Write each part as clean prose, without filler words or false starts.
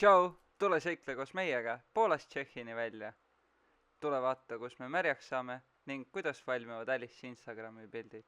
Tšau, tule seikle koos meiega Poolast Tšehhini välja. Tule vaata, kus me märjaks saame ning kuidas valmivad Alice'i Instagrami pildid.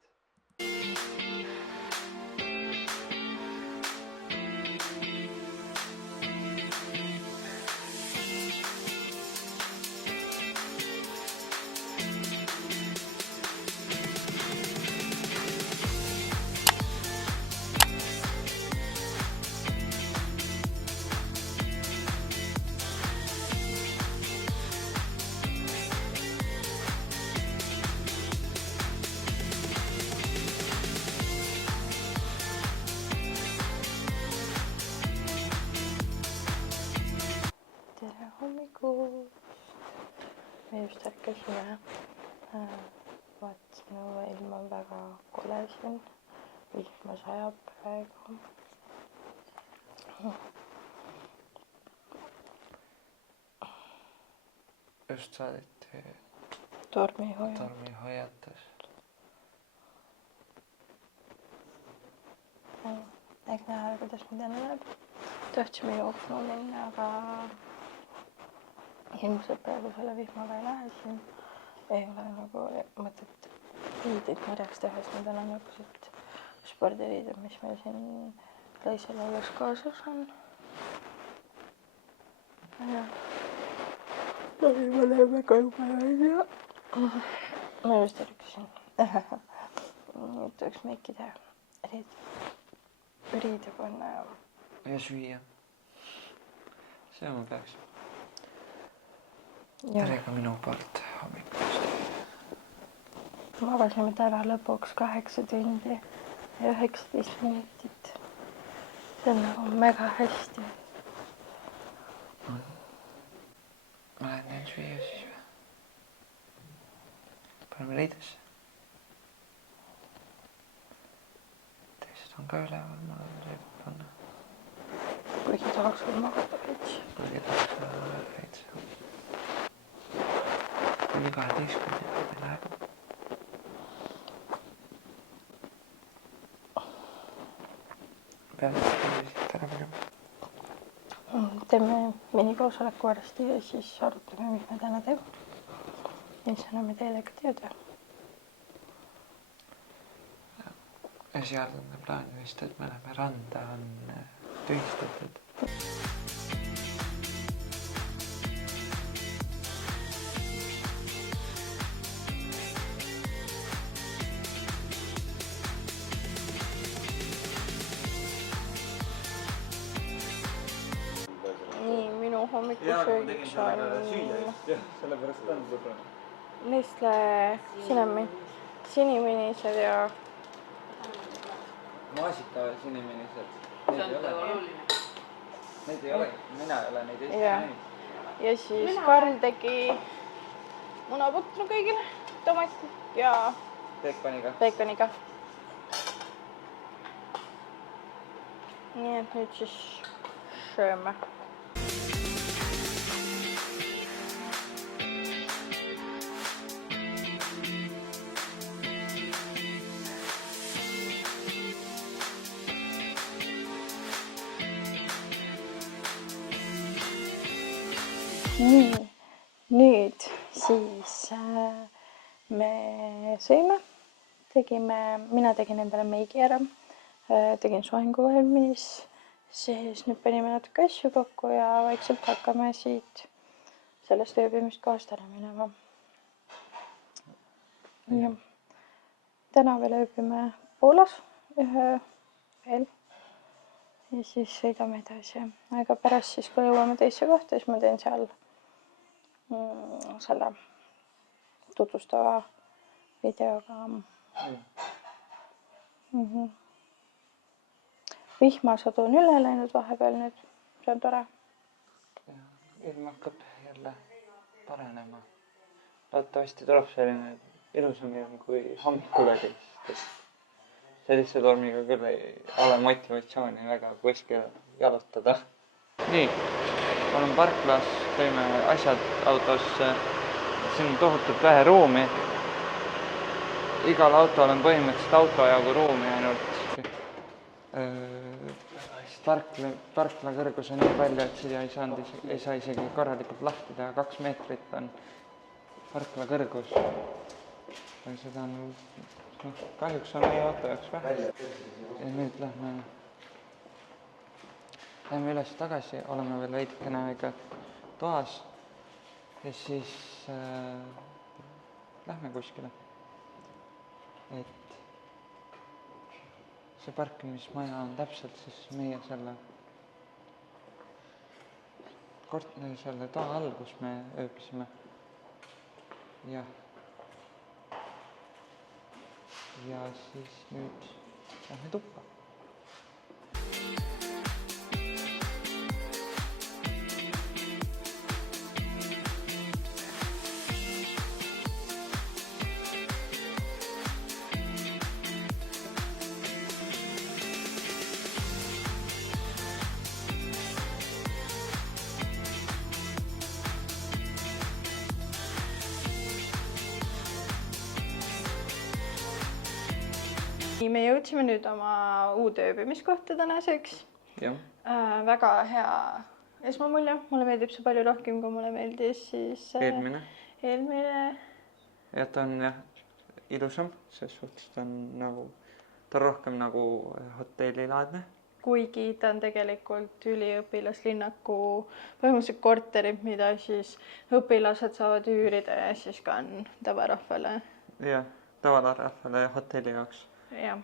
Tere hommikust! Me just ärkasime. Vaatasin, ilm on väga kole siin. Vihma sajab praegu. Just saadeti Tormihoiatus. Eks näha, kuidas me täna läheb. Tahtsime jooksma minna, aga ilmselt praegu selle vihmaga ei lähe siin. Ei ole nagu mõtet riideid märjaks teha, sest need on ainukesed spordiriided, mis meil siin Leisel olles kaasas on. Ja ma näen väga juba välja. Ma just ärkasin. Nüüd võiks meiki teha. Riide panna ja süüa. See ma peaks. Tere ka minu poolt hommikust. Magasime täna lõpuks 8 tundi ja 19 minutit. See on nagu mega hästi. Ma lähen teen süüa siis või? Paneme riidesse. Teised on ka üleval, ma võib panna. Kuigi tahaks veel magada veits. Kuigi tahaks veel veits. Kuni 12 minutit läheb. Peale siit ära minema. Teeme minikoosoleku varsti ja siis arutame, mis me täna teeme. Ja siis anname teile ka teada. Esialgne plaan vist, et me läheme randa, on tühistatud. Nii, minu hommikusöögiks on sellepärast on sõbra. Nestle siniminised ja Maasika siniminised. Neid ei ole. Neid ei ole. Mina ei ole neid Eesti näinud. Ja siis Karl tegi munaputru kõigile, tomati ja peekoniga. Nii et nüüd siis sööme. Nii, nüüd siis me sõime, mina tegin endale meigi ära, tegin soengu valmis, siis nüüd panime natuke asju kokku ja vaikselt hakkame siit sellest ööbimiskohast ära minema. Ja täna veel ööbime Poolas ühe veel. Ja siis sõidame edasi. Aga pärast siis, kui jõuame teisse kohta, siis ma teen seal selle tutvustava videoga. Vihmasadu on üle läinud vahepeal nüüd. See on tore. Ilm hakkab jälle paranema. Loodetavasti tuleb selline ilusam ilm kui hommikule käis. Sellise tormiga küll ei ole motivatsiooni väga kuskil jalutada. Nii, olen parklas, tõime asjad autosse. Siin on tohutult vähe ruumi. Igal autol on põhimõtteliselt auto jagu ruumi ainult. Väga hästi. parkla kõrgus on nii palju, et siia ei saa isegi korralikult lahti teha. 2 meetrit on parkla kõrgus. Ja seda on, kahjuks on meie auto jaoks vähe. Ja nüüd lähme üles tagasi, oleme veel veidikene aega toas ja siis lähme kuskile. Et see parkimismaja on täpselt siis meie selle toa all, kus me ööbisime. Ja siis nüüd lähme tuppa. Me jõudsime nüüd oma uude ööbimiskohta tänaseks. Väga hea esmamulje. Mulle meeldib see palju rohkem, kui mulle meeldis siis eelmine. Ja ta on ilusam, ses suhtes ta on rohkem nagu hotellilaadne. Kuigi ta on tegelikult üliõpilaslinnaku põhimõtteliselt korterid, mida siis õpilased saavad üürida ja siis ka on tavarahvale. Jah, tavarahvale ja hotelli jaoks. Jah.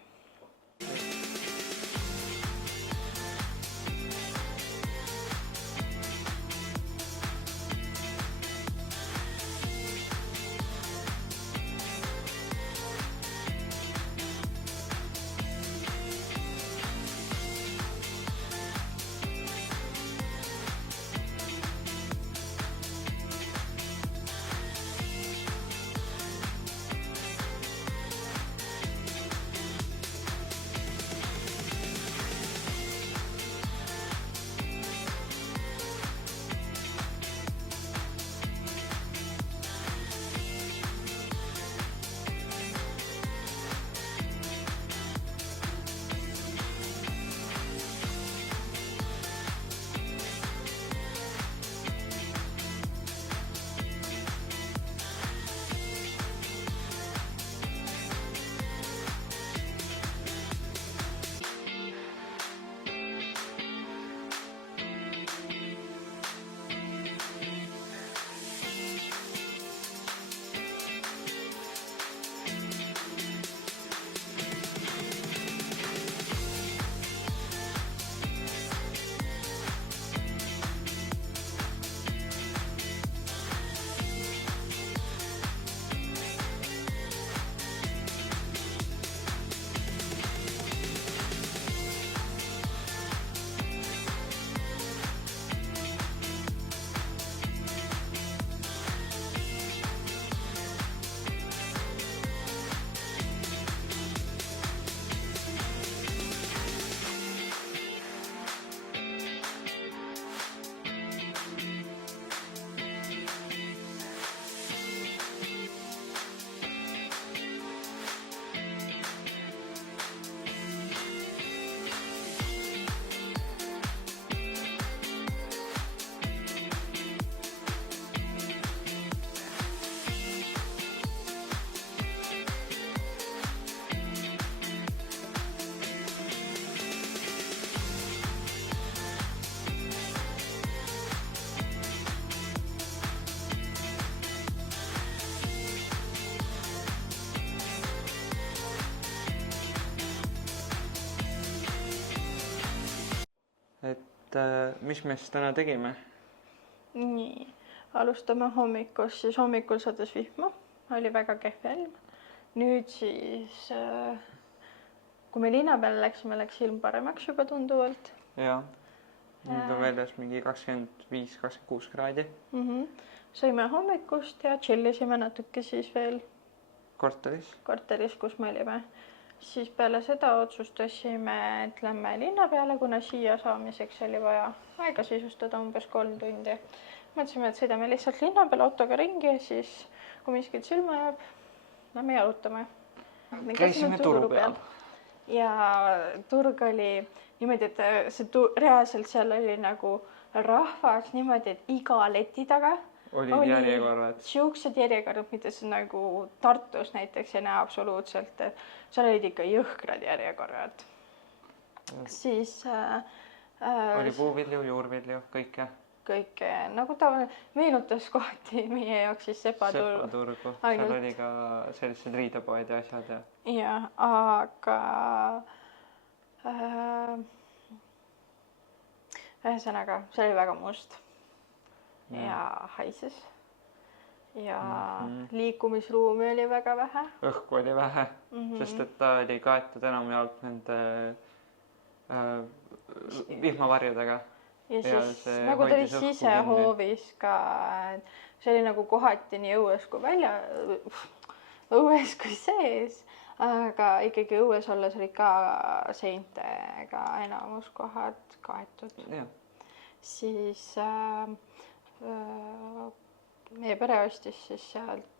Mis me siis täna tegime? Nii, alustame hommikust, siis hommikul sadas vihma, oli väga kehv ilm. Nüüd siis, kui me linna peale läksime, läks ilm paremaks juba tunduvalt. Jaa, nüüd on väljas mingi 25-26 kraadi. Sõime hommikust ja chillisime natuke siis veel korteris, kus me olime. Siis peale seda otsustasime, et lähme linna peale, kuna siia saamiseks oli vaja aega sisustada umbes 3 tundi. Mõtlesime, et sõidame lihtsalt linna peale autoga ringi ja siis, kui miskit silma jääb, lähme jalutame. Käisime turu peal. ja turg oli niimoodi, et see reaalselt seal oli nagu rahvas niimoodi, et iga leti taga olid järjekorrad. Siuksed järjekorrad, mida sa nagu Tartus näiteks ei näe absoluutselt, et seal olid ikka jõhkrad järjekorrad. Siis oli puuvilju, juurvilju, kõike. Kõike, nagu ta meenutas kohati meie jaoks siis sepaturgu. Seal oli ka sellised riidepoed ja asjad. Ja, aga ühesõnaga, see oli väga must ja haises ja liikumisruumi oli väga vähe. Õhku oli vähe, sest et ta oli kaetud enamjaolt nende vihmavarjudega. Ja siis nagu ta oli sisehoovis ka, see oli nagu kohati nii õues kui sees, aga ikkagi õues olles oli ka seintega enamus kohad kaetud. Siis meie pere ostis siis sealt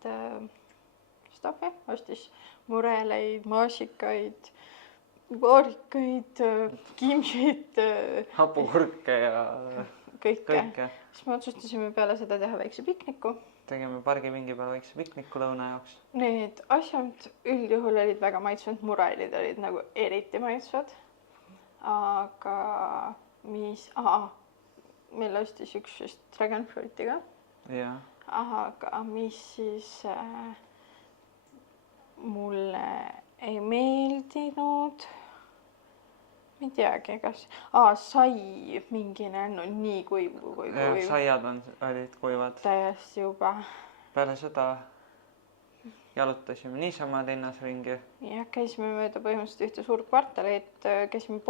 staffi, ostis mureleid, maasikaid, vaarikaid, kimšid, hapukurke ja kõike. Siis me otsustasime peale seda teha väikse pikniku. Tegime pargipingi peale väikse pikniku lõuna jaoks. Need asjad üldjuhul olid väga maitsvad, murelid olid nagu eriti maitsvad. Aga meil ostis üks just dragon fruitiga. Aga mis siis mulle ei meeldinud, ma ei teagi, kas sai mingine nii kuiv kui kuiv. Saiad olid kuivad. Täiesti juba. Peale seda jalutasime niisama linnas ringi. Ja käisime mööda põhimõtteliselt ühte suurt kvartalit, käisime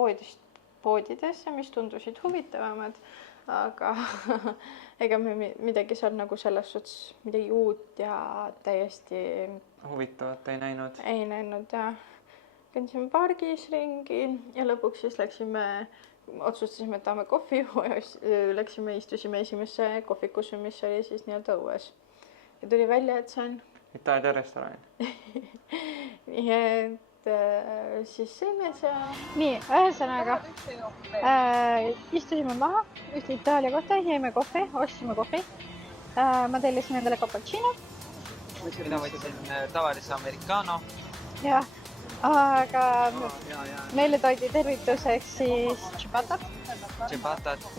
poodidesse, mis tundusid huvitavamad, aga ega me midagi seal nagu selles suhtes midagi uut ja täiesti huvitavat ei näinud. Ei näinud ja käisime pargis ringi ja lõpuks siis otsustasime, et tahame kohvi juua ja istusime esimesse kohvikusse, mis oli siis nii-öelda õues. Ja tuli välja, et see on Itaalia restoran. Nii et siis sõime seal. Nii, ühesõnaga istusime maha ühte Itaalia kohta, jäime kohvi, ostsime kohvi. Ma tellisin endale cappuccino. Mina võtsin tavalise americano. Jah, aga meile toodi tervituseks siis ciabattat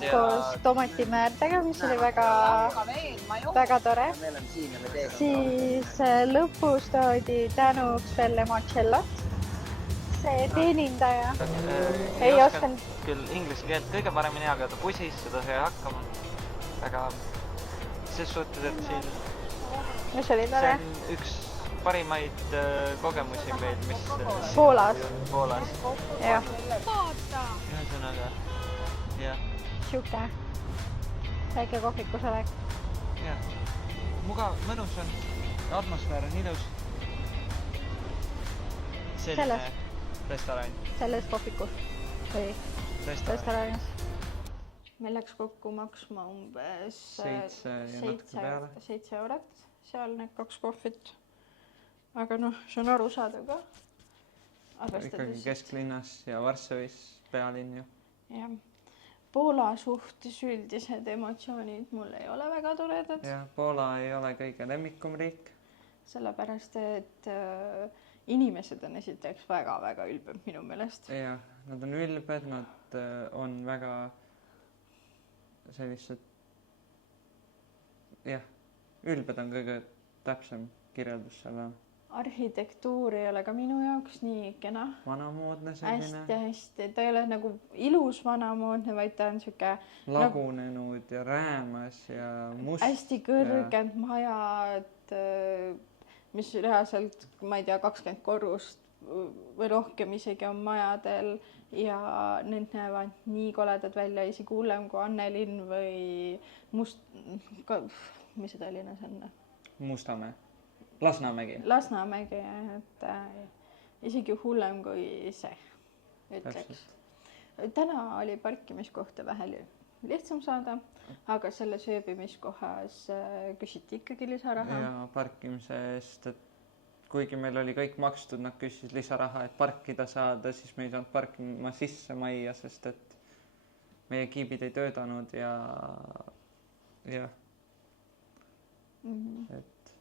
koos tomatimäärtega, mis oli väga tore. Siis lõpus toodi tänuks veel limoncello't. See teenindaja ei osanud küll inglise keelt kõige paremini, aga ta pusis, seda sai hakkama. Aga ses suhtes, et siin see on üks parimaid kogemusi meil, mis Poolas. Jah. Ühesõnaga, jah. Siuke väike kohvikus olek. Jah. Mugav, mõnus on. Atmosfäär on ilus. Selline restoran. Selles kohvikus või restoranis. Meil läks kokku maksma umbes 7 eurot. Seal need 2 kohvit. Aga see on arusaadav ka. Ikkagi kesklinnas ja Varssavis pealinn ju. Jah. Poola suhtes üldised emotsioonid mul ei ole väga toredad. Ja Poola ei ole kõige lemmikum riik. Sellepärast, et inimesed on esiteks väga ülbed minu meelest. Jah, nad on ülbed, nad on väga sellised, jah, ülbed on kõige täpsem kirjeldus selle. Arhitektuur ei ole ka minu jaoks nii kena. Vanamoodne selline. Hästi, ta ei ole nagu ilus vanamoodne, vaid ta on siuke lagunenud ja räämas ja must. Hästi kõrged majad, mis reaalselt, ma ei tea, 20 korrust või rohkem isegi on majadel ja need näevad nii koledad välja, isegi hullem kui Annelinn või mis see Tallinnas on? Mustamäe. Lasnamägi, et isegi hullem kui see, ütleks. Täna oli parkimiskohta vähe lihtsam saada, aga selle sööbimiskohas küsiti ikkagi lisaraha. Ja parkimise eest, et kuigi meil oli kõik makstud, nad küsisid lisaraha, et parkida saada, siis me ei saanud parkima sisse majja, sest et meie kiibid ei töötanud ja et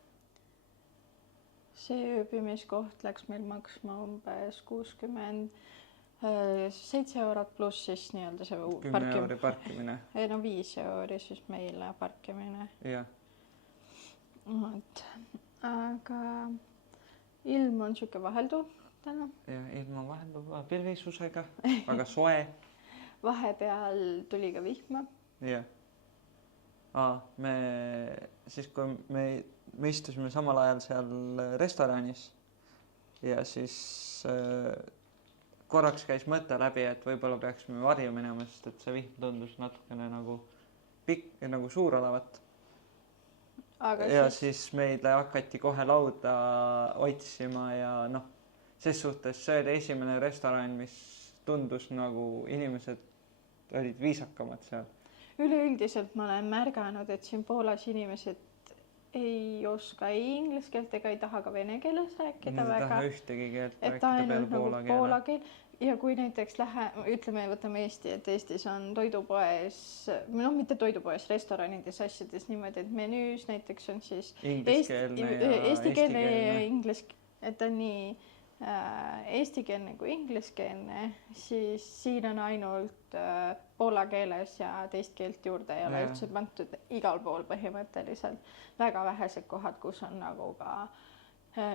see ööbimiskoht läks meil maksma umbes 67 eurot pluss siis nii-öelda see 10 euri parkimine. Ei no 5 euri siis meile parkimine. Jah. Aga ilm on siuke vahelduv täna. Ja ilm on vahelduva pilvisusega, aga soe. Vahepeal tuli ka vihma. Jah. Siis kui me istusime samal ajal seal restoranis ja siis korraks käis mõte läbi, et võib-olla peaksime varju minema, sest et see vihm tundus natukene nagu pikk, nagu suur olevat. Ja siis meile hakati kohe lauda otsima ja ses suhtes see oli esimene restoran, mis tundus nagu inimesed olid viisakamad seal. Üleüldiselt ma olen märganud, et siin Poolas inimesed ei oska ei inglise keelt ega ei taha ka vene keeles rääkida väga. Taha ühtegi keelt rääkida peale poola keel. Ja kui näiteks võtame Eesti, et Eestis on toidupoes, mitte toidupoes, restoranides asjades niimoodi, et menüüs näiteks on siis eestikeelne ja inglis, et on nii eestikeelne kui ingliskeelne, siis siin on ainult poola keeles ja teist keelt juurde ei ole üldse pandud igal pool põhimõtteliselt. Väga vähesed kohad, kus on nagu ka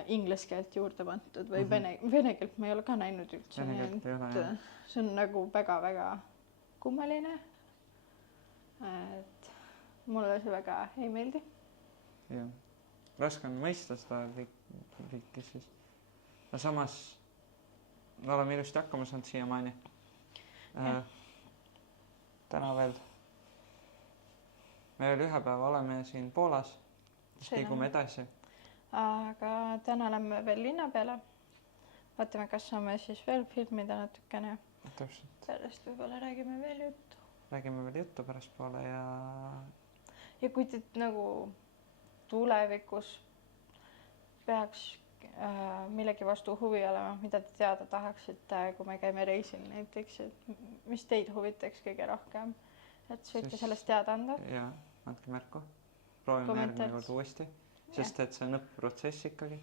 inglis keelt juurde pandud või vene keelt ma ei ole ka näinud üldse. See on nagu väga-väga kummaline. Et mulle see väga ei meeldi. Jah. Raske on mõista seda riiki siis. Ja samas oleme ilusti hakkama saanud siiamaani. Täna veel. Me veel ühe päeva oleme siin Poolas, siis liigume edasi. Aga täna lähme veel linna peale. Vaatame, kas saame siis veel filmida natukene. Täpselt. Pärast võib-olla räägime veel juttu. Räägime veel juttu pärast poole ja kui te nagu tulevikus peaks millegi vastu huvi olema, mida te teada tahaksite, kui me käime reisil näiteks, et mis teid huvitaks kõige rohkem, et võite sellest teada anda. Ja, andke märku. Proovime järgmine kord uuesti, sest et see on õpprotsess ikkagi.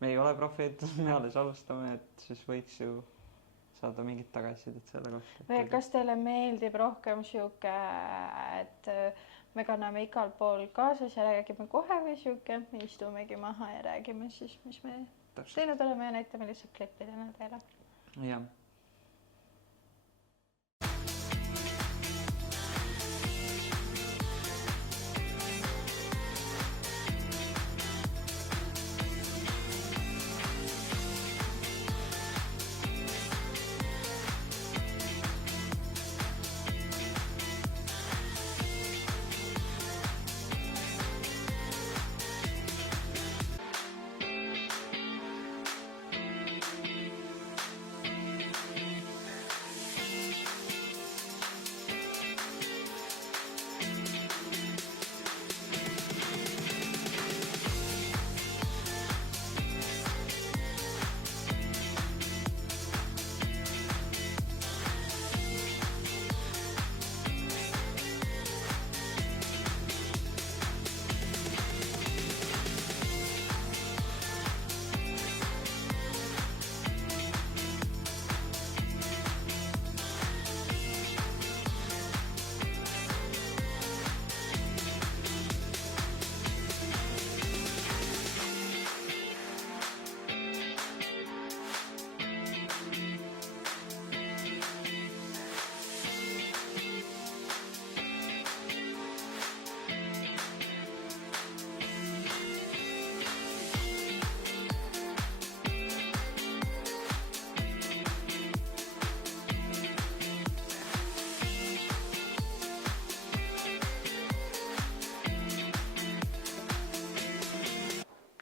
Me ei ole profid, me alles alustame, et siis võiks ju saada mingit tagasisidet selle kohta. Või kas teile meeldib rohkem siuke, et me kanname igal pool kaasas ja räägime kohe või siuke, me istumegi maha ja räägime siis, mis me teinud oleme ja näitame lihtsalt klippidena teile. Jah.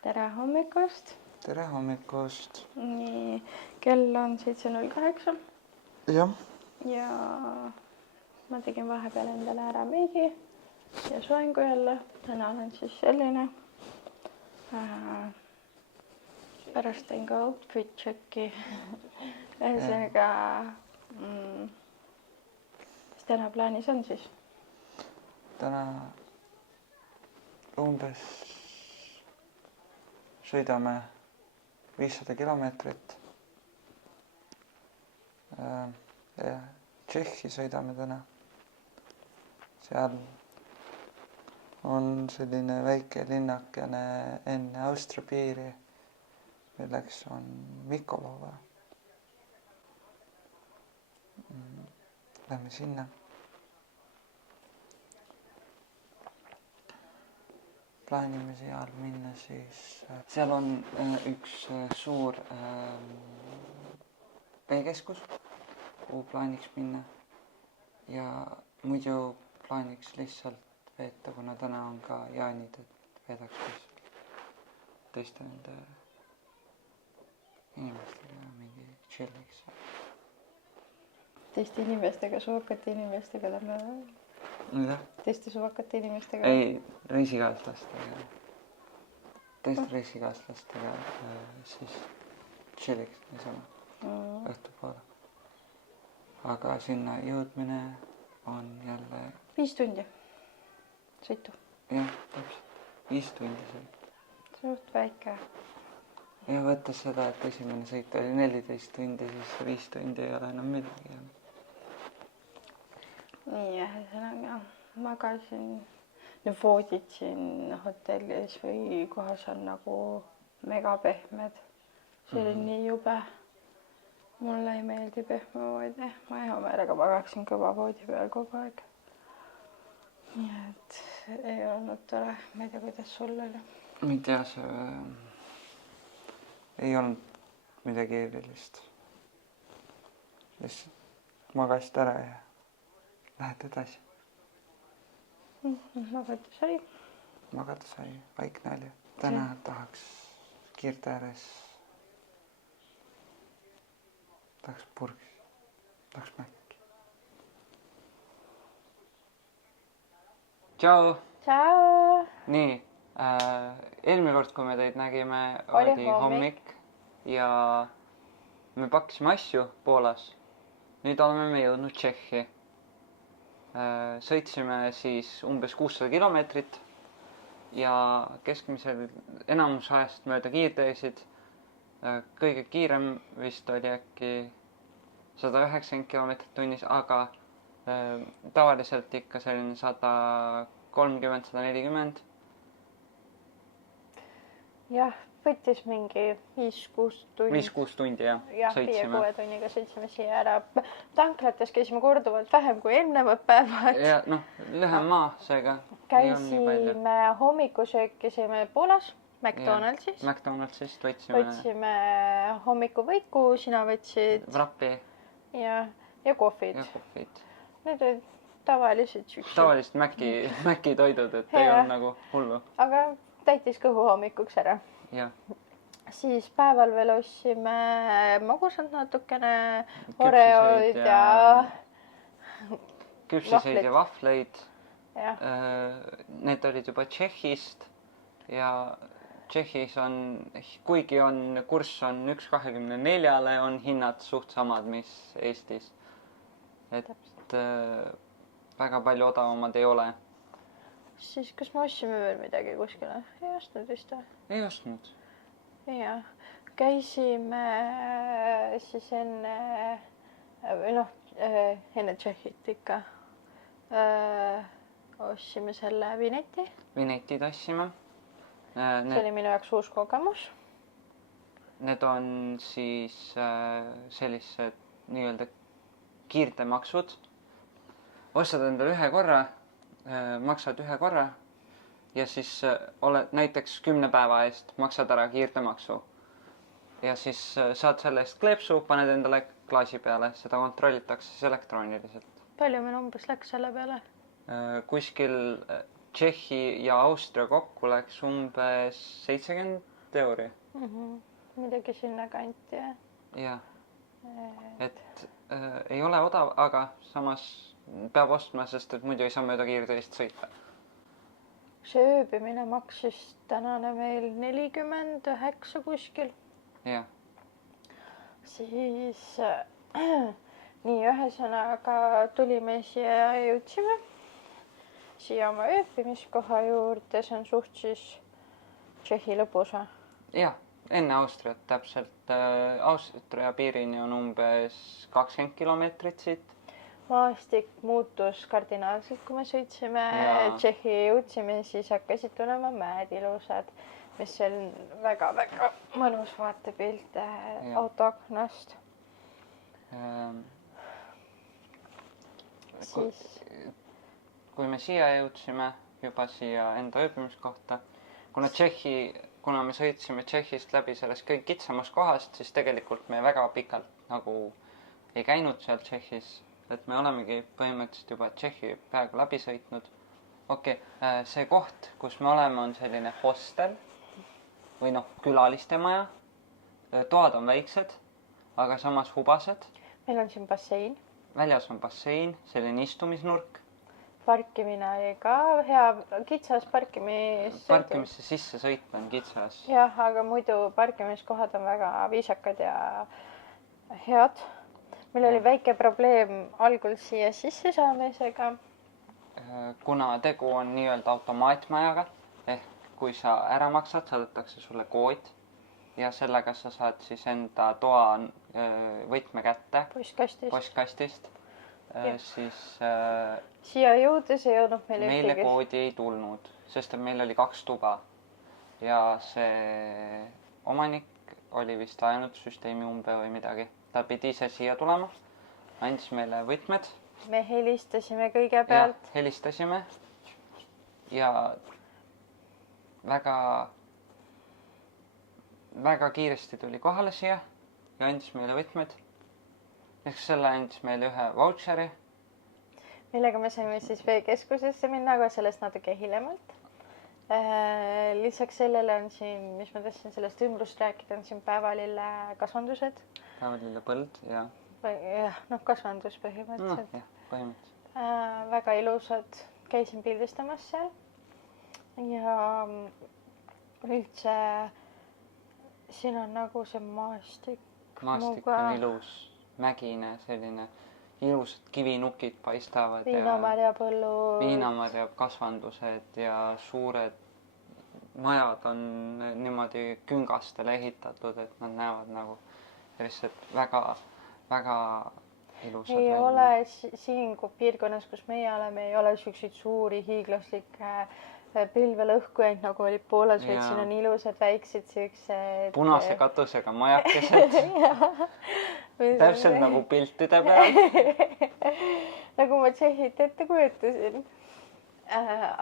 Tere hommikust. Tere hommikust. Nii, kell on 7:08. Jah. Ja ma tegin vahepeal endale ära meigi ja soengu jälle. Täna olen siis selline. pärast teen ka outfit checki. Ühesõnaga, mis täna plaanis on siis? Täna umbes sõidame 500 kilomeetrit. Tšehhi sõidame täna. Seal on selline väike linnakene enne Austria piiri, milleks on Mikolova. Lähme sinna. Plaanime seal minna siis. Seal on üks suur veekeskus, kuhu plaaniks minna. Ja muidu plaaniks lihtsalt veeta, kuna täna on ka jaanid, et veedaks lihtsalt teiste nende inimestega mingi chilliks. Teiste inimestega, suvakate inimestega täna? Mida? Teiste suvakate inimestega? Ei, reisikaaslastega. Teiste reisikaaslastega siis chilliks niisama õhtupoole. Aga sinna jõudmine on jälle 5 tundi sõitu. Jah, täpselt. 5 tundi sõitu. Suht väike. Ja võttes seda, et esimene sõit oli 14 tundi, siis 5 tundi ei ole enam midagi. Nii, ühesõnaga magasin, vooditsin hotellis või kohas on nagu mega pehmed. See oli nii jube. Mulle ei meeldi pehme voodi. Ma hea meelega magaksin kõva voodi peal kogu aeg. Nii et ei olnud tore. Ma ei tea, kuidas sul oli. Ma ei tea, see ei olnud midagi erilist. Lihtsalt magasid ära ja lähed edasi. Magada sai. Magada sai, vaikne oli. Täna tahaks kiirte ääres. Tahaks purgi. Tahaks mäkki. Tšau! Tšau! Nii, eelmine kord, kui me teid nägime, oli hommik ja me pakkisime asju Poolas. Nüüd oleme me jõudnud Tšehhi. Sõitsime siis umbes 600 kilomeetrit ja keskmisel enamus ajast mööda kiirteesid. Kõige kiirem vist oli äkki 190 kilomeetrit tunnis, aga tavaliselt ikka selline 130-140. Jah, võttis mingi 5-6 tundi. 5-6 tundi, jah. Jah, 5-6 tunniga sõitsime siia ära. Tanklates käisime korduvalt vähem kui eelnevad päevad. Ja lühem maa, seega. Käisime hommikusöökisime Poolas, McDonaldsist. McDonaldsist võtsime hommikuvõiku, sina võtsid Wrappi ja kohvid. Need olid tavalised Maci toidud, et ei olnud nagu hullu. Aga täitis kõhu hommikuks ära. Ja. Siis päeval veel ostsime magusad natukene, oreoid ja küpsiseid ja vahvleid. Need olid juba Tšehhist ja Tšehhis on, kuigi kurss on 1,24, on hinnad suht samad, mis Eestis. Et väga palju odavamad ei ole. Siis kas me ostsime veel midagi kuskile? Ei ostnud vist? Ei ostnud. Ja, käisime siis enne Tšehhit ikka. Ostsime selle vineti. Vineti tassime. See oli minu jaoks uus kogemus. Need on siis sellised nii-öelda kiirtemaksud. Ostad endale ühe korra, maksad ühe korra ja siis oled näiteks 10 päeva eest maksad ära kiirtemaksu. Ja siis saad selle eest kleepsu, paned endale klaasi peale, seda kontrollitakse siis elektrooniliselt. Palju meil umbes läks selle peale? Kuskil Tšehhi ja Austria kokku läks umbes 70 euri. Midagi sinna kanti, jah? Jah, et ei ole odav, aga samas peab ostma, sest et muidu ei saa mööda kiirteist sõita. See ööbimine maksis tänane meil 49 kuskil. jah. Siis nii, ühesõnaga tulime siia ja jõudsime siia oma ööbimiskoha juurde, see on suht siis Tšehhi lõpusa. Jah, enne Austriat täpselt. Austria piirini on umbes 20 kilomeetrit siit. Maastik muutus kardinaalselt, kui me sõitsime Tšehhi jõudsime, siis hakkasid tulema mäed ilusad, mis on väga-väga mõnus vaatepilt autoaknast. Kui me siia jõudsime, juba siia enda ööbimiskohta, kuna me sõitsime Tšehhist läbi sellest kõige kitsamast kohast, siis tegelikult me väga pikalt nagu ei käinud seal Tšehhis, et me olemegi põhimõtteliselt juba Tšehhi peaaegu läbi sõitnud. Okei, see koht, kus me oleme, on selline hostel või külaliste maja. Toad on väiksed, aga samas hubased. Meil on siin bassein. Väljas on bassein, selline istumisnurk. Parkimine oli ka hea, kitsas parkimisse sisse sõitma on kitsas. Jah, aga muidu parkimiskohad on väga viisakad ja head. Meil oli väike probleem algul siia sisse saamisega. Kuna tegu on nii-öelda automaatmajaga, ehk kui sa ära maksad, saadetakse sulle kood ja sellega sa saad siis enda toa võtme kätte postkastist. Siis siia jõudes ei jõudnud meile koodi ei tulnud, sest meil oli 2 tuba ja see omanik oli vist ajanud süsteemi umbe või midagi. Ta pidi ise siia tulema, andis meile võtmed. Me helistasime kõigepealt. Helistasime ja väga kiiresti tuli kohale siia ja andis meile võtmed. Ehk selle andis meile ühe vautšeri. Millega me saime siis veekeskusesse minna, aga sellest natuke hiljemalt. Lisaks sellele on siin, mis ma tahtsin sellest ümbrust rääkida, on siin päevalille kasvandused. Päevalille põld, jah. Jah, kasvandus põhimõtteliselt. Jah, põhimõtteliselt. Väga ilusad. Käisin pildistamas seal. Ja üldse siin on nagu see maastik. Maastik on ilus, mägine, selline ilusad kivinukid paistavad. Viinamarjapõllud. Viinamarja kasvandused ja suured majad on niimoodi küngastele ehitatud, et nad näevad nagu lihtsalt väga ilusad. Ei ole siin piirkonnas, kus meie oleme, ei ole selliseid suuri hiiglaslikke pilvelõhkujaid, nagu oli Poolas, vaid siin on ilusad väiksed sellised punase katusega majakesed. Täpselt nagu piltide peal. Nagu ma Tšehhit ette kujutasin.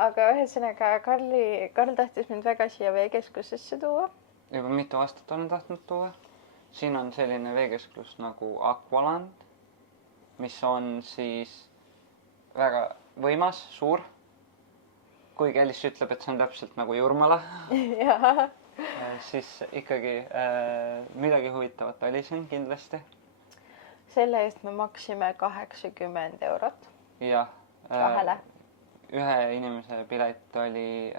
Aga ühesõnaga Karl tahtis mind väga siia veekeskusesse tuua. Juba mitu aastat olen tahtnud tuua. Siin on selline veekeskus nagu Aqualand, mis on siis väga võimas, suur. Kuigi Elis ütleb, et see on täpselt nagu Jurmala. Siis ikkagi midagi huvitavat oli siin kindlasti. Selle eest me maksime 80 eurot. Jah. Kahele. Ühe inimese pilet oli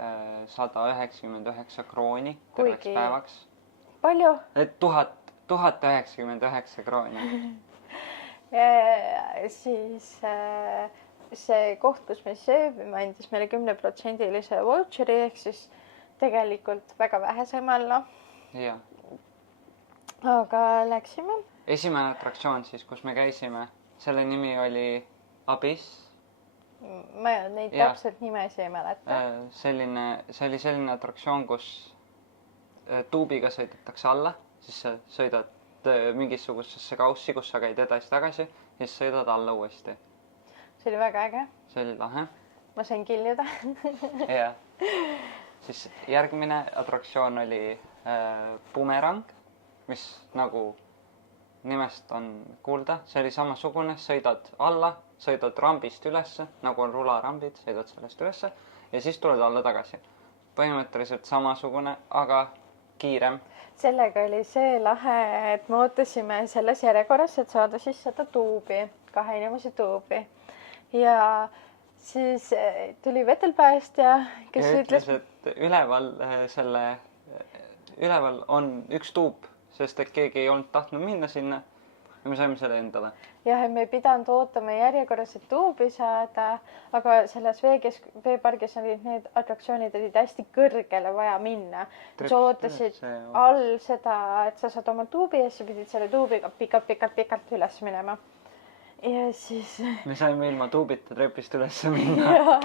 199 krooni terveks päevaks. Palju? 1099 krooni. Siis see koht, kus me sööbime, andis meile 10% vautšeri, ehk siis tegelikult väga vähe saime alla. Jah. Aga läksime. Esimene atraktsioon siis, kus me käisime, selle nimi oli Abyss. Ma neid täpselt nimesi ei mäleta. See oli selline atraktsioon, kus tuubiga sõidetakse alla, siis sa sõidad mingisugusesse kaussi, kus sa käid edasi-tagasi, siis sõidad alla uuesti. See oli väga äge. See oli lahe. Ma sain kiljuda. Jah. Siis järgmine atraktsioon oli bumerang, mis nagu nimest on kuulda. See oli samasugune, sõidad alla, sõidad rambist ülesse, nagu on rularambid, sõidad sellest ülesse ja siis tuled alla tagasi. Põhimõtteliselt samasugune, aga kiirem. Sellega oli see lahe, et me ootasime selles järjekorras, et saada siis seda tuubi, 2 inimese tuubi. Ja siis tuli vetelpäästja, kes ütles, et üleval on üks tuub sest et keegi ei olnud tahtnud minna sinna ja me saime selle endale. jah, et me ei pidanud ootama järjekorras, et tuubi saada, aga selles veepargis olid need atraktsioonid olid hästi kõrgele vaja minna. sa ootasid all seda, et sa saad oma tuubi ja siis pidid selle tuubiga pikalt üles minema. Ja siis... me saime ilma tuubita trepist üles minna.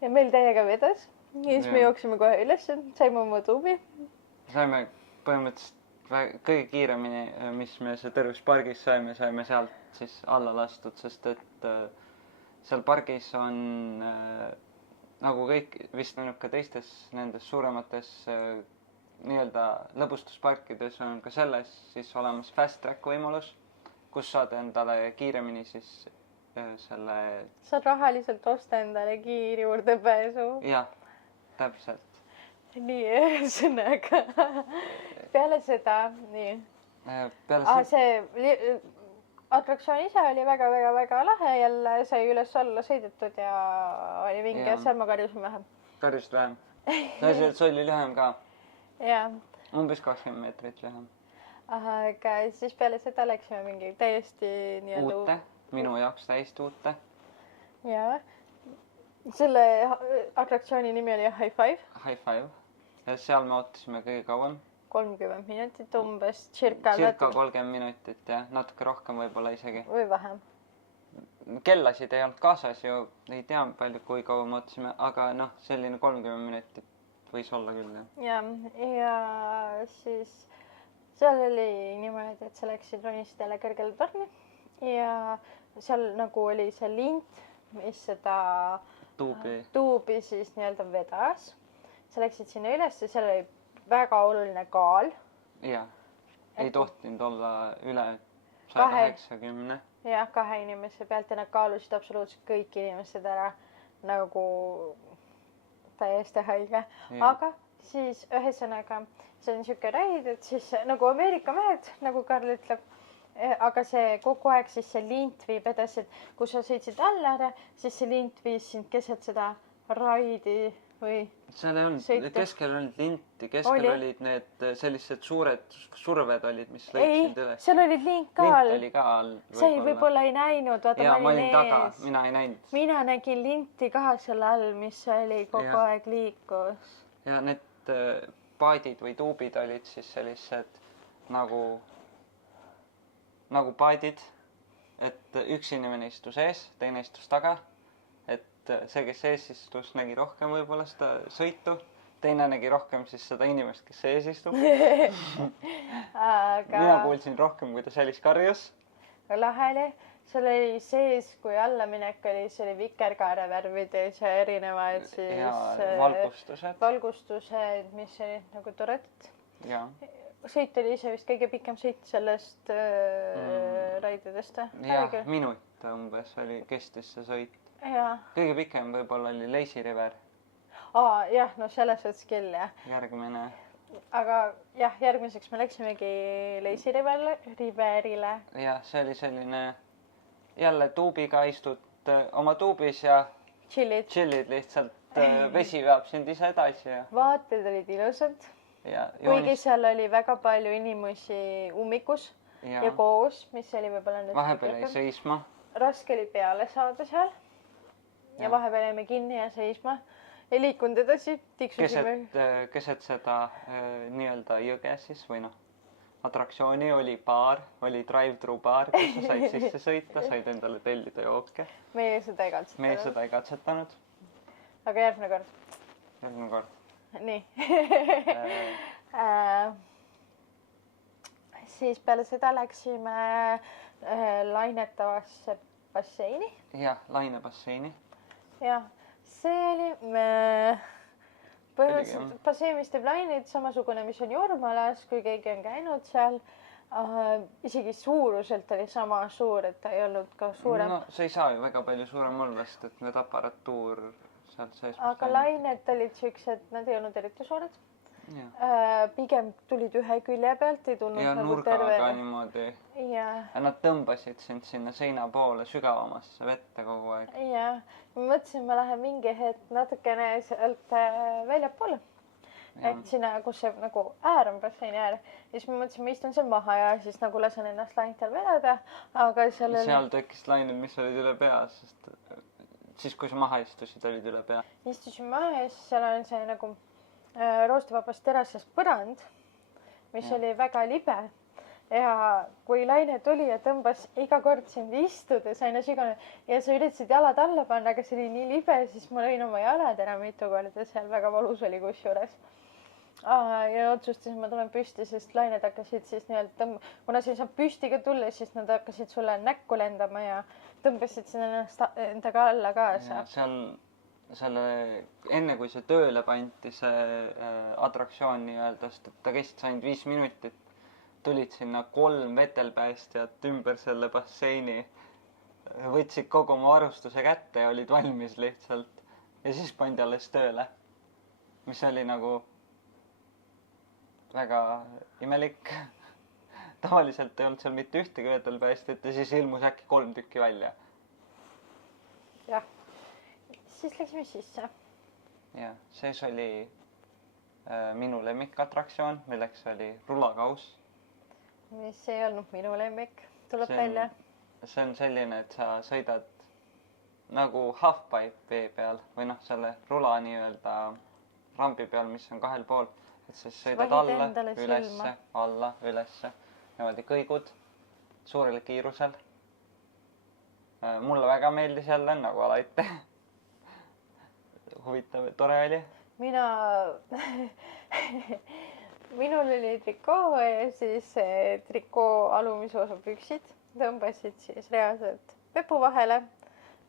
ja meil täiega vedas. Ja siis me jooksime kohe üles, saime oma tuubi. Saime põhimõtteliselt kõige kiiremini, mis me terves pargis saime sealt siis alla lastud, sest et seal pargis on nagu kõik vist ainult ka teistes nendes suuremates nii-öelda lõbustusparkides on ka selles siis olemas fast track võimalus, kus saad endale kiiremini siis selle... Saad rahaliselt osta endale kiirjuurdepääsu. Jah, täpselt. Nii, ühesõnaga. Peale seda, nii. See atraktsioon ise oli väga lahe, jälle sai üles-alla sõidetud ja oli vinge ja seal ma karjusin vähem. Karjusid vähem? See oli lühem ka? Jaa. Umbes 20 meetrit lühem. Aga siis peale seda läksime mingi täiesti nii-öelda... Uute, minu jaoks täiesti uute. Jaa. Selle atraktsiooni nimi oli High Five. High Five. Ja seal me ootasime kõige kauem. 30 minutit umbes, circa 30 minutit ja natuke rohkem võib-olla isegi. Või vähem. Kellasid ei olnud kaasas ju, ei tea palju, kui kaua me ootasime, aga selline 30 minutit võis olla küll. Ja siis seal oli niimoodi, et sa läksid ronisid jälle kõrgele torni ja seal nagu oli see lint, mis seda tuubi siis nii-öelda vedas. Sa läksid sinna üles ja seal oli väga oluline kaal. Jah, ei tohtinud olla üle 180. Jah, 2 inimese pealt ja nad kaalusid absoluutselt kõik inimesed ära nagu täiesti haige. Aga siis ühesõnaga, see on niisugune raid, et siis nagu Ameerika mehed, nagu Karl ütleb, aga see kogu aeg siis see lint viib edasi, et kui sa sõitsid alla ära, siis see lint viis sind keset seda raidi või seal ei olnud, keskel olid linti, keskel olid need sellised suured surved olid, mis lõiksid üles. Seal olid lint ka all. Lint oli ka all. Sa ei võib-olla ei näinud, vaata ma olin taga, mina ei näinud. Mina nägin linti ka seal all, mis oli kogu aeg liikus. Ja need paadid või tuubid olid siis sellised nagu paadid, et üks inimene istus ees, teine istus taga. See, kes ees istus, nägi rohkem võib-olla seda sõitu. Teine nägi rohkem siis seda inimest, kes ees istub. Mina kuulsin rohkem, kui ta sälis karjus. Lahe oli. Seal oli sees, kui allaminek oli, see oli vikerkaare värvides ja erinevad siis valgustused, mis olid nagu toredad. Sõit oli ise vist kõige pikem sõit sellest raididest. Jah, minut umbes kestis see sõit. Kõige pikem võib-olla oli Lazy River. Jah, selles võttes küll, jah. Järgmine. Aga jah, järgmiseks me läksimegi Lazy Riverile. Jah, see oli selline jälle tuubiga istud oma tuubis ja chillid lihtsalt. Vesi veab sind ise edasi. Vaated olid ilusad. Kuigi seal oli väga palju inimesi ummikus ja koos, mis oli võib-olla nüüd... Vahepeal ei seisma. Raske oli peale saada seal. Ja vahepeal jäime kinni ja seisma. Ei liikunud edasi, tiksusime. Keset seda nii-öelda jõge siis või atraktsiooni oli baar, oli drive-thru baar, kus sa said sisse sõita, said endale tellida jooke. Meie seda ei katsetanud. Aga järgmine kord. Nii. Siis peale seda läksime lainetavasse basseini. Jah, lainebasseini. Jah, see oli põhimõtteliselt basseen, mis teeb laineid, samasugune, mis on Jurmalas, kui keegi on käinud seal. Isegi suuruselt oli sama suur, et ta ei olnud ka suurem. See ei saa ju väga palju suurem olla, sest et need aparatuur sealt sees. Aga lained olid siuksed, nad ei olnud eriti suured. Pigem tulid ühe külje pealt, ei tulnud nagu terve. Ja nurgaga niimoodi. Ja nad tõmbasid sind sinna seina poole sügavamasse vette kogu aeg. Ja, ma mõtlesin, ma lähen mingi hetk natukene sealt väljapoole. et sinna, kus see nagu äär on, basseini äär. Ja siis ma mõtlesin, ma istun seal maha ja siis nagu lasen ennast lainetel vedada, aga seal tekkis lained, mis olid üle pea, sest siis, kui sa maha istusid, olid üle pea. Istusin maha ja siis seal on see nagu roostevabast terasest põrand, mis oli väga libe. Ja kui laine tuli ja tõmbas iga kord sind istudes aina sügavamale ja sa üritasid jalad alla panna, aga see oli nii libe, siis ma lõin oma jalad ära mitu korda, seal väga valus oli kusjuures. Ja otsustasin, ma tulen püsti, sest lained hakkasid siis nii-öelda kuna sa ei saa püsti ka tulla, siis nad hakkasid sulle näkku lendama ja tõmbasid sinna ennast endaga alla kaasa. Selle, enne kui see tööle pandi, see atraktsioon nii-öelda, sest ta kestis ainult 5 minutit, tulid sinna 3 vetelpäästjat ümber selle basseini, võtsid kogu oma varustuse kätte ja olid valmis lihtsalt. Ja siis pandi alles tööle, mis oli nagu väga imelik. Tavaliselt ei olnud seal mitte ühtegi vetelpäästjat ja siis ilmus äkki 3 tükki välja. Jah, siis läksime sisse. Ja, sees oli minu lemmikatraktsioon, milleks oli rulakaus. Mis ei olnud minu lemmik, tuleb välja. See on selline, et sa sõidad nagu halfpipe vee peal või selle rula nii-öelda rambi peal, mis on 2 pool. Et siis sõidad alla, ülesse, alla, ülesse. Niimoodi kõigud suurel kiirusel. Mulle väga meeldis jälle, nagu alati. Huvitav, tore oli. Minul oli trikoo ja siis trikoo alumise osa püksid tõmbasid siis reaalselt pepu vahele.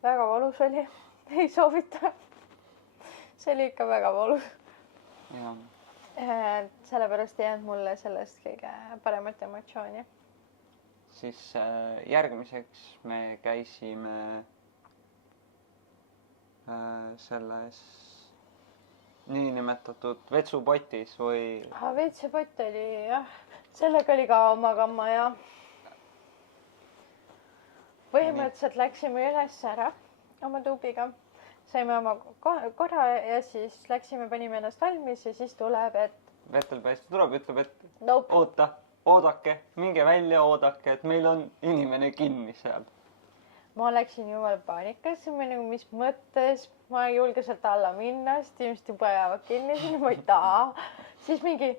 Väga valus oli. Ei soovita. See oli ikka väga valus. Ja. Sellepärast ei jäänud mulle sellest kõige paremat emotsiooni. Siis järgmiseks me käisime selles niinimetatud vetsupotis või... Vetsupott oli jah, sellega oli ka oma kamma ja põhimõtteliselt läksime üles ära oma tuubiga. Saime oma korra ja siis läksime, panime ennast valmis ja siis tuleb, et... Vetelpäästja tuleb, ütleb, et nope. Oodake, minge välja, oodake, et meil on inimene kinni seal. Ma läksin jumal paanikasse, ma nagu mis mõttes, ma ei julge sealt alla minna, sest inimesed juba jäävad kinni, ma ei taha. Siis mingi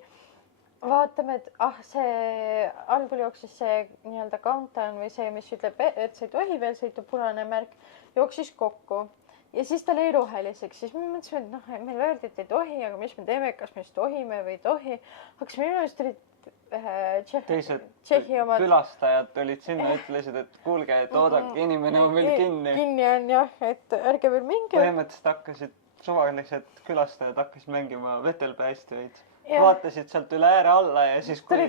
vaatame, et see algul jooksis see nii-öelda countdown või see, mis ütleb, et sa ei tohi veel sõita, punane märk, jooksis kokku. Ja siis ta lõi roheliseks, siis me mõtlesime, et meil öeldi, et ei tohi, aga mis me teeme, kas me siis tohime või ei tohi. Hakkas minu meelest olid teised Tšehhi omad külastajad olid sinna, ütlesid, et kuulge, et oodake, inimene on veel kinni. Kinni on jah, et ärge veel minge. Põhimõtteliselt hakkasid suvalised külastajad hakkasid mängima vetelpäästjaid. Vaatasid sealt üle ääre alla ja siis kui...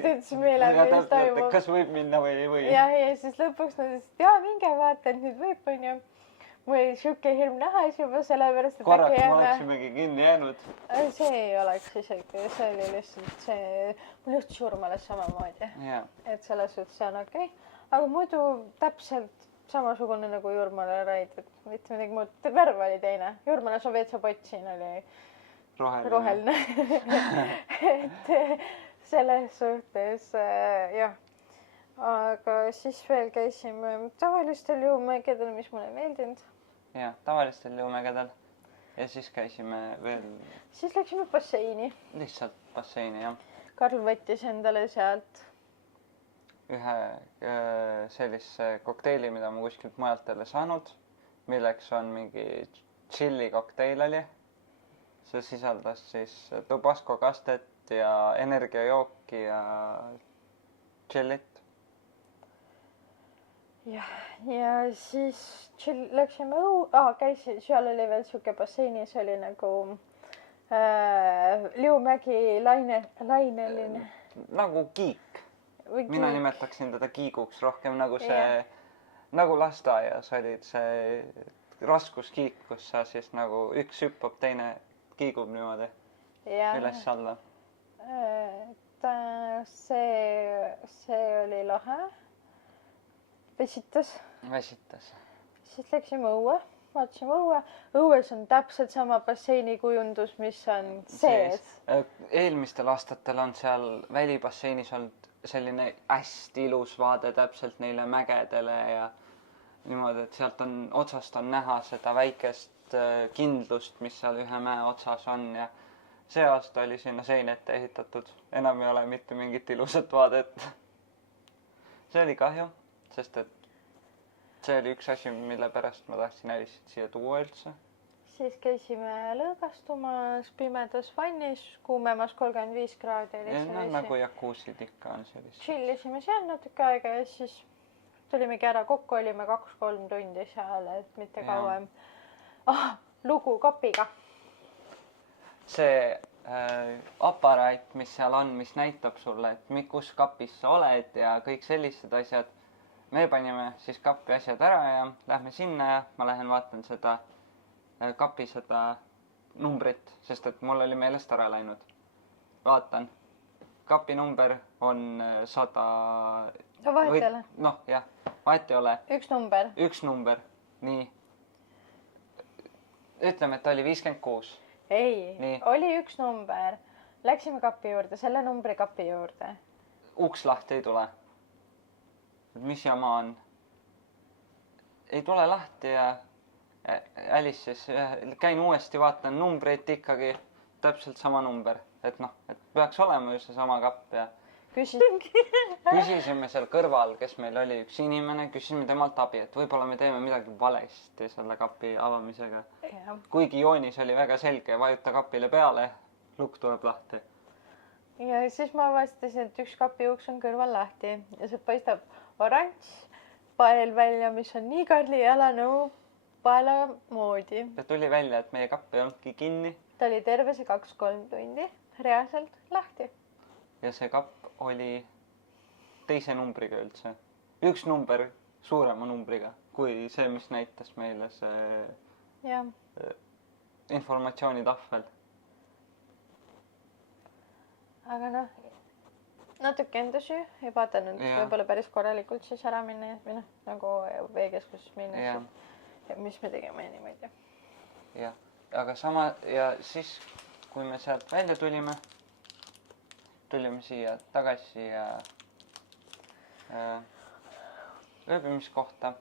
Kas võib minna või ei või? Ja siis lõpuks nad ütlesid, jaa, minge vaata, et nüüd võib, on ju. Mul oli siuke hirm näha juba sellepärast, et korraks ma oleksimegi kinni jäänud. See ei oleks isegi, see oli lihtsalt see, mul juhtus Jurmales samamoodi. Et selles suhtes see on okei. Aga muidu täpselt samasugune nagu Jurmale raid, et mitte midagi muud. Värv oli teine. Jurmales on vetsapott, siin oli roheline. Et selles suhtes, jah. Aga siis veel käisime tavalistel jõumägedel, mis mulle meeldinud. Ja, tavalistel jõumägedel. Ja siis käisime veel... Siis läksime basseini. Lihtsalt basseini, jah. Karl võttis endale sealt ühe sellise kokteili, mida ma kuskilt mujalt jälle saanud, milleks on mingi chili kokteil oli. See sisaldas siis Tabasco kastet ja energiajooki ja chillit. Ja siis läksime käisin, seal oli veel siuke basseinis, oli nagu liumägi laineline. Nagu kiik. Mina nimetaksin teda kiiguks rohkem nagu see, nagu lasteaias olid see raskuskiik, kus sa siis nagu üks hüppab, teine kiigub niimoodi üles alla. See oli lahe. Vesitas. Siis läksime õue. vaatasime õue. Õues on täpselt sama basseini kujundus, mis on sees. Eelmistel aastatel on seal välibasseinis olnud selline hästi ilus vaade täpselt neile mägedele ja niimoodi, et sealt on otsast on näha seda väikest kindlust, mis seal ühe mäe otsas on ja see aasta oli sinna seinete ehitatud. Enam ei ole mitte mingit ilusat vaadet. See oli kahju, sest et see oli üks asi, mille pärast ma tahtsin Alice'it siia tuua üldse. Siis käisime lõõgastumas pimedas vannis, kuumemas 35 kraadi. Nagu jakuusid ikka on sellist. Chillisime seal natuke aega ja siis tulimegi ära. Kokku olime 2-3 tundi seal, et mitte kauem. Lugu kapiga. See aparaat, mis seal on, mis näitab sulle, et kus kapis sa oled ja kõik sellised asjad. Me panime siis kappi asjad ära ja lähme sinna ja ma lähen vaatan seda kapi seda numbrit, sest et mul oli meelest ära läinud. Vaatan, kapi number on 100... Vahet ei ole. Noh, jah, vahet ei ole. Üks number, nii. Ütleme, et oli 56. Ei, nii. Oli üks number. Läksime kapi juurde, selle numbri kapi juurde. Uks lahti ei tule. Mis jama on? Ei tule lahti ja Alice siis käin uuesti, vaatan numbreid ikkagi täpselt sama number. Et noh, et peaks olema ju see sama kapp ja küsisime seal kõrval, kes meil oli üks inimene, küsisime temalt abi, et võib-olla me teeme midagi valesti selle kapi avamisega. Kuigi joonis oli väga selge, vajuta kapile peale, lukk tuleb lahti. Ja siis ma avastasin, et üks kapi uks on kõrval lahti ja see paistab oranž pael välja, mis on nii Karli jalanõu paela moodi. Ja tuli välja, et meie kapp ei olnudki kinni. Ta oli terve see 2-3 tundi reaalselt lahti. Ja see kapp oli teise numbriga üldse. Üks number suurema numbriga, kui see, mis näitas meile see informatsioonitahvel. Aga noh, natuke enda süü ei vaatanud võib-olla päris korralikult siis ära minna või noh, nagu veekeskuses minna. Mis me tegime niimoodi. Jah, aga sama ja siis, kui me sealt välja tulime siia tagasi ja ööbimiskohta.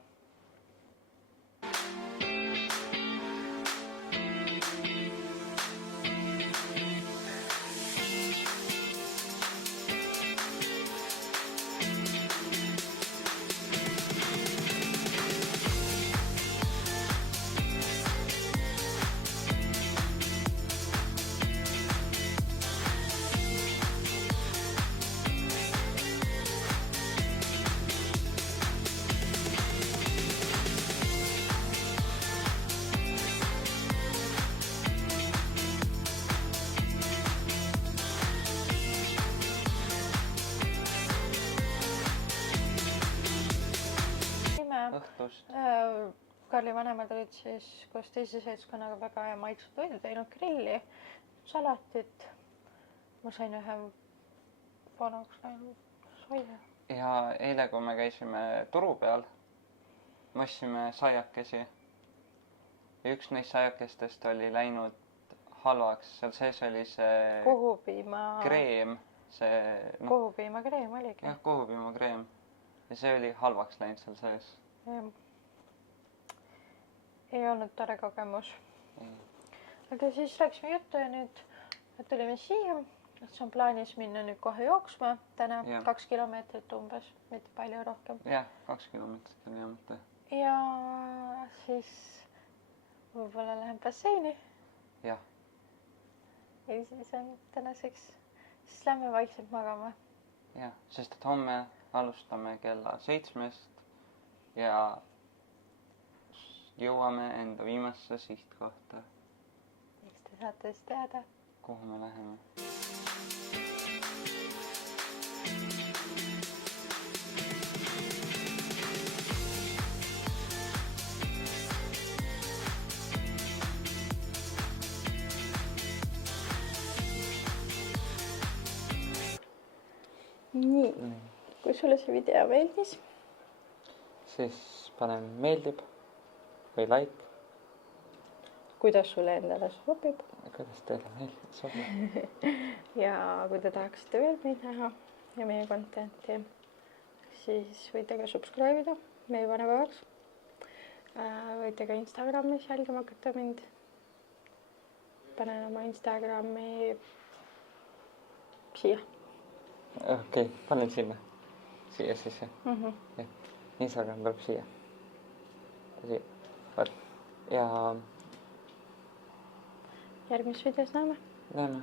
Õhtust. Karli vanemad olid siis koos teise seltskonnaga väga hea maitsu toidu teinud, grilli, salatit. Ma sain ühe vanaks läinud soia. Ja eile, kui me käisime turu peal, me ostsime saiakesi. Ja üks neist saiakestest oli läinud halvaks. Seal sees oli see kreem. Kohupiimakreem oligi. Jah, kohupiimakreem. Ja see oli halvaks läinud seal sees. Ei olnud tore kogemus. Aga siis läksime juttu ja nüüd tulime siia. See on plaanis minna nüüd kohe jooksma. Täna 2 kilomeetrit umbes, mitte palju rohkem. Jah, 2 kilomeetrit on hea mõte. Ja siis võib-olla lähen basseini. Jah. Ja siis on tänaseks, siis lähme vaikselt magama. Jah, sest et homme alustame kella 7-st ja jõuame enda viimasse sihtkohta. Eks te saate siis teada, kuhu me läheme. Nii, kui sulle see video meeldis, siis pane meeldib või like kuidas sulle endale sobib. Kuidas teile meeldib sobib. Ja kui te tahaksite veel meid näha ja meie contenti, siis võite ka subscribe ida meie vanepäevaks. Võite ka Instagramis jälgima hakata mind. Panen oma Instagrami siia. Okei, panen sinna. Siia siis. Instagram tuleb siia. Ja järgmises videos näeme. näeme.